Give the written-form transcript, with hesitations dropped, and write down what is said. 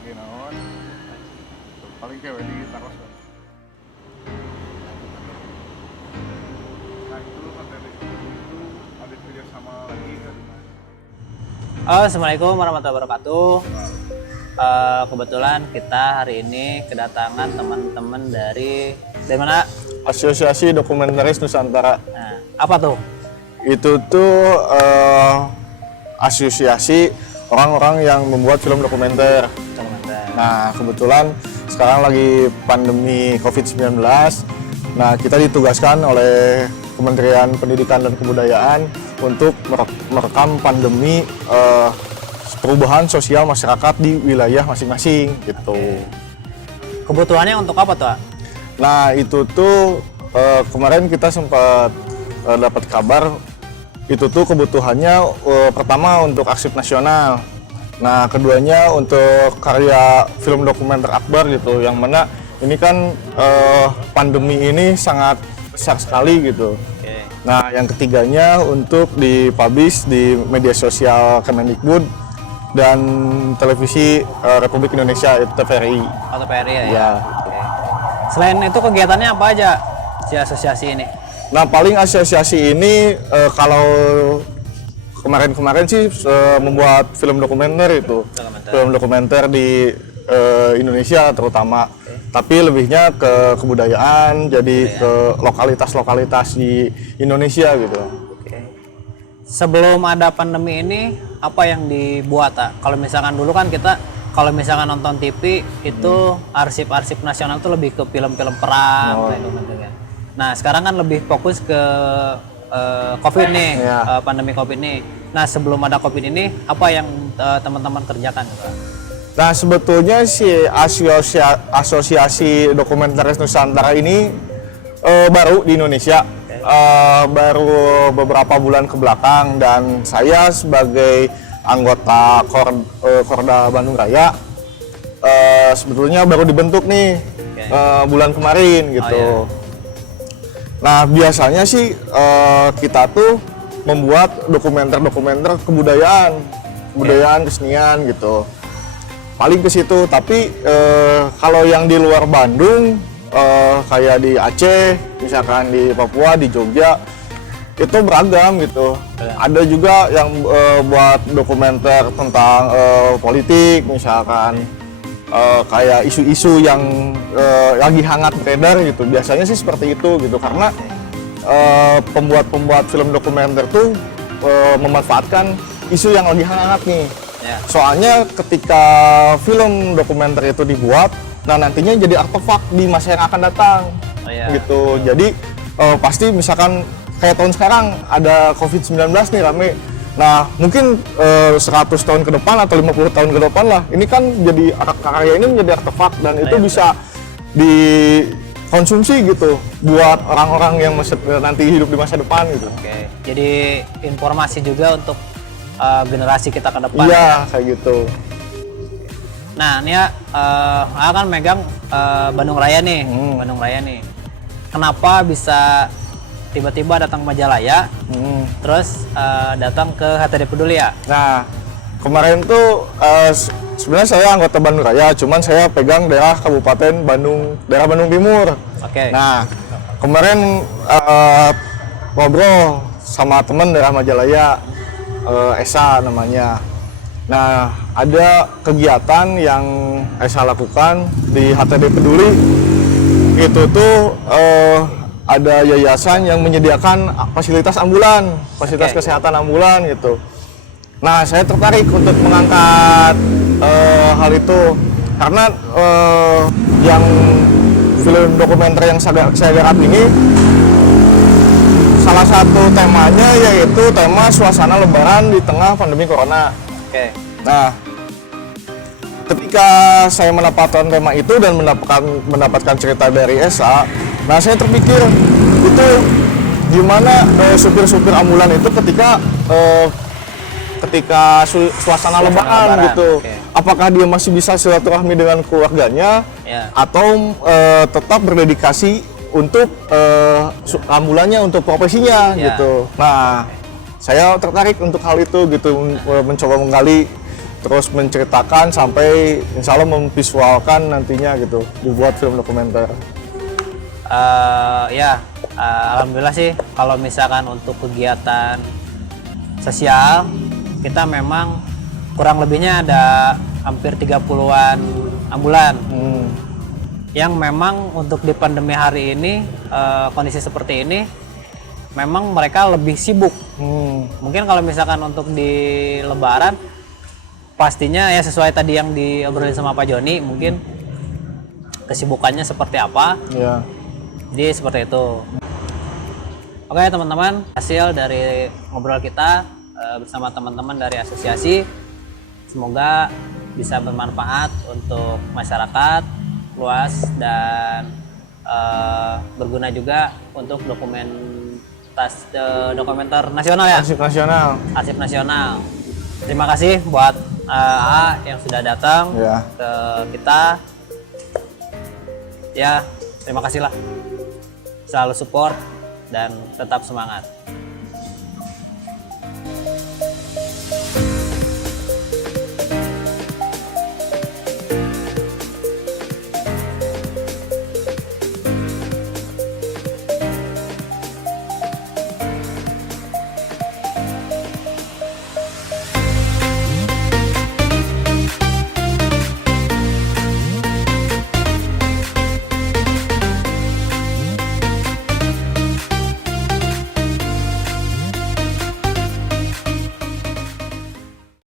sebagai naon paling kayak di taros kan. Nah itu konten itu ada kerjasama lagi kan. Assalamualaikum warahmatullahi wabarakatuh. Kebetulan kita hari ini kedatangan teman-teman dari mana? Asosiasi Dokumentaris Nusantara. Nah, apa tuh? Itu tuh asosiasi orang-orang yang membuat film dokumenter. Nah, kebetulan sekarang lagi pandemi COVID-19. Nah, kita ditugaskan oleh Kementerian Pendidikan dan Kebudayaan untuk merekam pandemi perubahan sosial masyarakat di wilayah masing-masing gitu. Kebutuhannya untuk apa tuh? Nah, itu tuh kemarin kita sempat dapat kabar itu tuh kebutuhannya pertama untuk arsip nasional. Nah, keduanya untuk karya film dokumenter akbar gitu, yang mana ini kan pandemi ini sangat besar sekali gitu. Nah, yang ketiganya untuk dipublish di media sosial Kemendikbud dan televisi Republik Indonesia TVRI. Oh, TVRI ya? Ya. Selain itu kegiatannya apa aja si asosiasi ini? Nah, paling asosiasi ini kalau kemarin-kemarin sih membuat film dokumenter itu. Film dokumenter di Indonesia terutama. Tapi lebihnya ke kebudayaan, jadi ke lokalitas-lokalitas di Indonesia gitu. Sebelum ada pandemi ini, apa yang dibuat, tak? Kalau misalkan dulu kan kita, kalau misalkan nonton TV itu arsip-arsip nasional itu lebih ke film-film perang, kan. Nah, sekarang kan lebih fokus ke COVID nih, pandemi COVID ini. Nah, sebelum ada COVID ini, apa yang teman-teman kerjakan? Nah, sebetulnya si Asosiasi Dokumentaris Nusantara ini baru di Indonesia. Baru beberapa bulan ke belakang, dan saya sebagai anggota Korda Bandung Raya sebetulnya baru dibentuk nih bulan kemarin gitu. Nah, biasanya sih kita tuh membuat dokumenter kebudayaan, kesenian gitu. Paling ke situ, tapi kalau yang di luar Bandung kayak di Aceh, misalkan di Papua, di Jogja, itu beragam gitu. Ada juga yang buat dokumenter tentang politik, misalkan kayak isu-isu yang lagi hangat beredar gitu. Biasanya sih seperti itu gitu, karena pembuat film dokumenter tuh memanfaatkan isu yang lagi hangat nih. Soalnya ketika film dokumenter itu dibuat, nah nantinya jadi artefak di masa yang akan datang gitu. Jadi pasti misalkan kayak tahun sekarang ada COVID-19 nih rame. Nah, mungkin 100 tahun ke depan atau 50 tahun ke depan lah, ini kan jadi karya ini menjadi artefak, dan itu bisa dikonsumsi gitu buat orang-orang yang nanti hidup di masa depan gitu. Jadi informasi juga untuk generasi kita ke depan. Iya, kayak gitu. Nah, ini akan megang Bandung Raya nih. Bandung Raya nih. Kenapa bisa tiba-tiba datang ke Majalaya, terus datang ke HTD Peduli ya? Nah, kemarin tuh sebenarnya saya anggota Bandung Raya, cuman saya pegang daerah Kabupaten Bandung, daerah Bandung Timur. Nah, kemarin ngobrol sama teman daerah Majalaya, Esa namanya. Nah, ada kegiatan yang Esa lakukan di HTD Peduli. Itu tuh ada yayasan yang menyediakan fasilitas ambulan, fasilitas kesehatan ambulan gitu. Nah, saya tertarik untuk mengangkat hal itu karena yang film dokumenter yang saya garap ini salah satu temanya yaitu tema suasana Lebaran di tengah pandemi Corona. Nah, ketika saya mendapatkan tema itu dan mendapatkan cerita dari Esa, nah saya terpikir itu gimana supir-supir ambulan itu ketika suasana Lebaran gitu. Apakah dia masih bisa silaturahmi dengan keluarganya atau tetap berdedikasi untuk ambulannya, untuk profesinya gitu. Nah, saya tertarik untuk hal itu gitu, mencoba menggali terus menceritakan sampai insya Allah memvisualkan nantinya gitu, dibuat film dokumenter. Alhamdulillah sih kalau misalkan untuk kegiatan sosial kita memang kurang lebihnya ada hampir 30-an ambulan yang memang untuk di pandemi hari ini kondisi seperti ini memang mereka lebih sibuk. Mungkin kalau misalkan untuk di Lebaran pastinya ya sesuai tadi yang diobrolin sama Pak Joni, mungkin kesibukannya seperti apa. Ya. Jadi seperti itu. Oke teman-teman, hasil dari ngobrol kita bersama teman-teman dari asosiasi, semoga bisa bermanfaat untuk masyarakat luas dan berguna juga untuk dokumenter nasional ya. Arsip nasional. Arsip nasional. Terima kasih buat AA yang sudah datang Ya. ke kita. Ya, terima kasih lah. Selalu support dan tetap semangat.